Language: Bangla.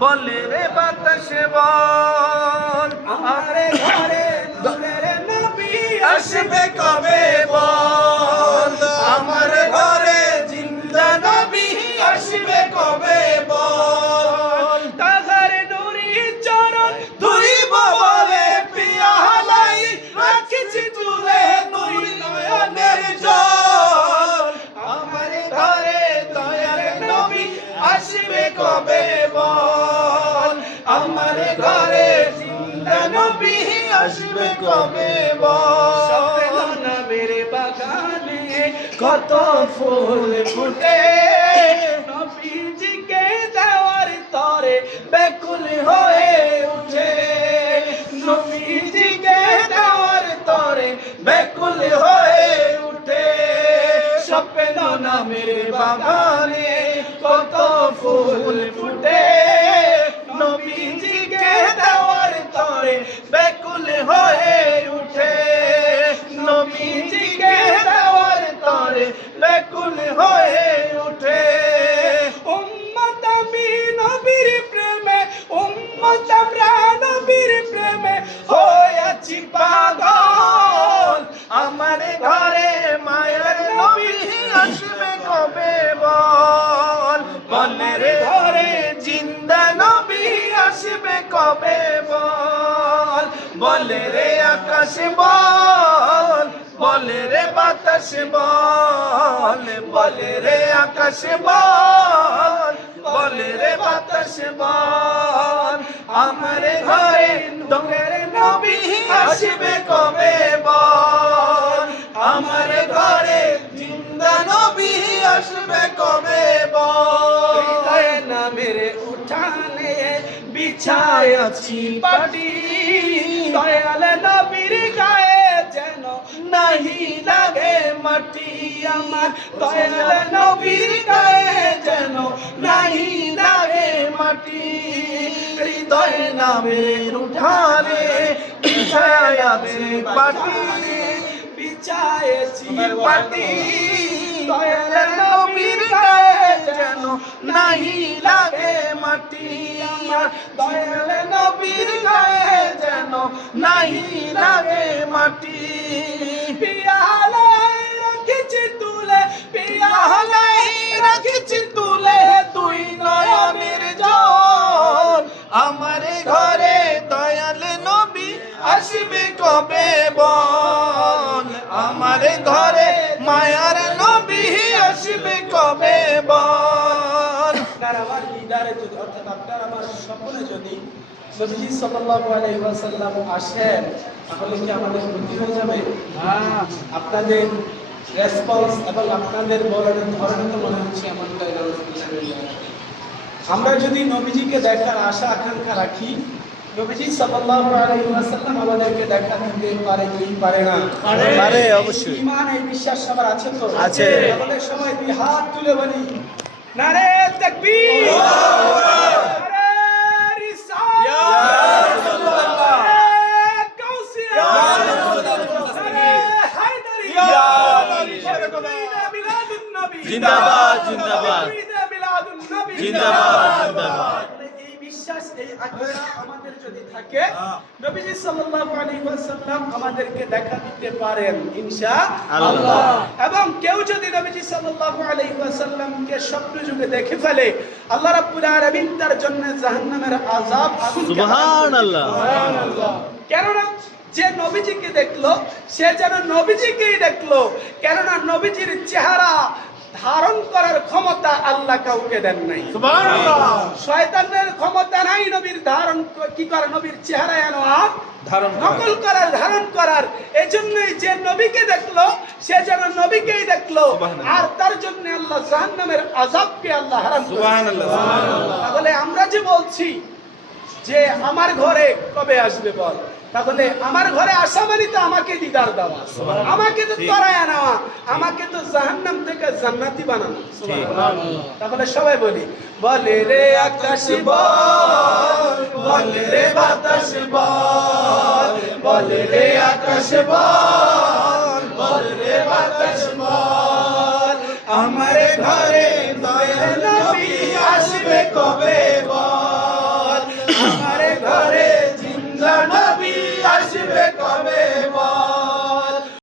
বলে রে বাতাস বল আমার ঘরে নূরের নবী আসবে কবে বল আমার ঘরে জিন্দা নবী আসবে কবে বল তাহার নূরি চরণ ধুইব বলে পিয়ালাই রাখিছি তুলে দুই নয়নের জল আমার ঘরে দয়ার নবী আসবে কবে বল আমার ঘরে জিন্দা নবী আসবে কবে বল নবীর বাগানে কত ফুল ফুটে নবীজিকে দেওয়ার তরে ব্যাকুল হয়ে উঠে নবীজিকে দেওয়ার তরে ব্যাকুল হয়ে উঠে স্বপ্ন নামের বাগানে কত ফুল ফুটে নবীজিকে দেওয়ার তরে ব্যাকুল হয়ে উঠে নবীজিকে দেওয়ার তরে ব্যাকুল হয়ে উঠে উম্মত আমি নবীর প্রেমে উম্মত আমরা নবীর প্রেমে হয়েছি পাগল আমার ঘরে মায়ের নবী আসবে কবে বল বলে রে ঘরে জিন্দা নবী আসবে কবে বল বলে রে আকাশ বল বলে রে বাতাস বল বলে রে আকাশ বল বলে রে বাতাস বল আমার ঘরে দমের নবী আসবে কবে বল আমার ঘরে জিন্দা নবী আসবে কবে বল হৃদয় নামের উঠানে বিছায় আছি পাটি দয়াল নবীর গায়ে যেন নাহি লাগে মাটি আমার দয়াল নবীর গায়ে যেন নাহি লাগে মাটি হৃদয় নামের উঠানে বিছায়াছে পাটি বিছায়েছি পাটি দয়াল নবীর গায়ে যেন নাহি লাগে মাটি দয়াল নবীর গায়ে যেন নাহি লাগে মাটি পিয়ালায় রাখিছি তুলে পিয়ালাই রাখিছি তুলে দুই নয়নের জল আমার ঘরে দয়াল নবী আসবে কবে বল আমার ঘরে মায়ার নবী আসবে কবে বল আপনার আমার দিদারে যদি অর্থাৎ আপনার আমার স্বপ্নে যদি নবীজি সাল্লাল্লাহু আলাইহি ওয়াসাল্লাম আসেন তাহলে কি আমাদের ক্ষতি হয়ে যাবে? আপনাদের রেসপন্স এবং আপনাদের বলার ধরনে তো মনে হচ্ছে এমনটাই আমরা যদি নবীজিকে দেখার আশা আকাঙ্ক্ষা রাখি নবীজি সাল্লাল্লাহু আলাইহি ওয়াসাল্লাম আমাদেরকে দেখা দিতে পারে কি পারে না? পারে, অবশ্যই। ঈমান এই বিশ্বাস সবার আছে তো? আছে। তাহলে সবাই দুই হাত তুলে বলি নারে তাকবীর আল্লাহু আকবার নারে রিসালাত ইয়া রাসূলুল্লাহ নারে কাউসিয়া ইয়া রাসূলুল্লাহ নারে হায়দারি ইয়া আলী মিলাদুন নবী জিন্দাবাদ, জিন্দাবাদ। মিলাদুন নবী জিন্দাবাদ, জিন্দাবাদ। এই বিশ্বাস এই আকিদা আমাদের যদি থাকে নবীজি সাল্লাল্লাহু আলাইহি ওয়াসাল্লাম আমাদেরকে দেখা দিতে পারেন ইনশাআল্লাহ এবং কেউ যদি নবীজি সাল্লাল্লাহু আলাইহি ওয়াসাল্লামকে স্বপ্ন যুগে দেখে ফেলে আল্লাহ রাব্বুল আলামিন তার জন্য জাহান্নামের আযাব সুবহানাল্লাহ। সুবহানাল্লাহ কেননা যে নবীজিকে দেখলো সে যেন নবীজিকেই দেখলো কেননা নবীজির চেহারা ধারণ করার ক্ষমতা আল্লাহ কাউকে দেন নাই সুবহানাল্লাহ। শয়তানের ক্ষমতা নাই নবীর ধারণ কি করে নবীর চেহারা এনো আর নকল করার ধারণ করার এজন্যই যে নবীকে দেখলো সে যেন নবীকেই দেখলো আর তার জন্য আল্লাহ জাহান্নামের আযাবকে আল্লাহ হারাম করেছেন সুবহানাল্লাহ। তাহলে আমরা যে বলছি যে আমার ঘরে কবে আসবে বল তাহলে আমার ঘরে আসা মানে তো আমাকে দিদার দেওয়া আমাকে তো তরায়া নেওয়া আমাকে তো জাহান্নাম থেকে জান্নাতি বানানো তাহলে সবাই বলি বলে রে আকাশ বল বলে রে বাতাস বল বলে রে আকাশ বল বলে রে বাতাস বল আমার ঘরে দয়াল নবী আসবে কবে বল কবে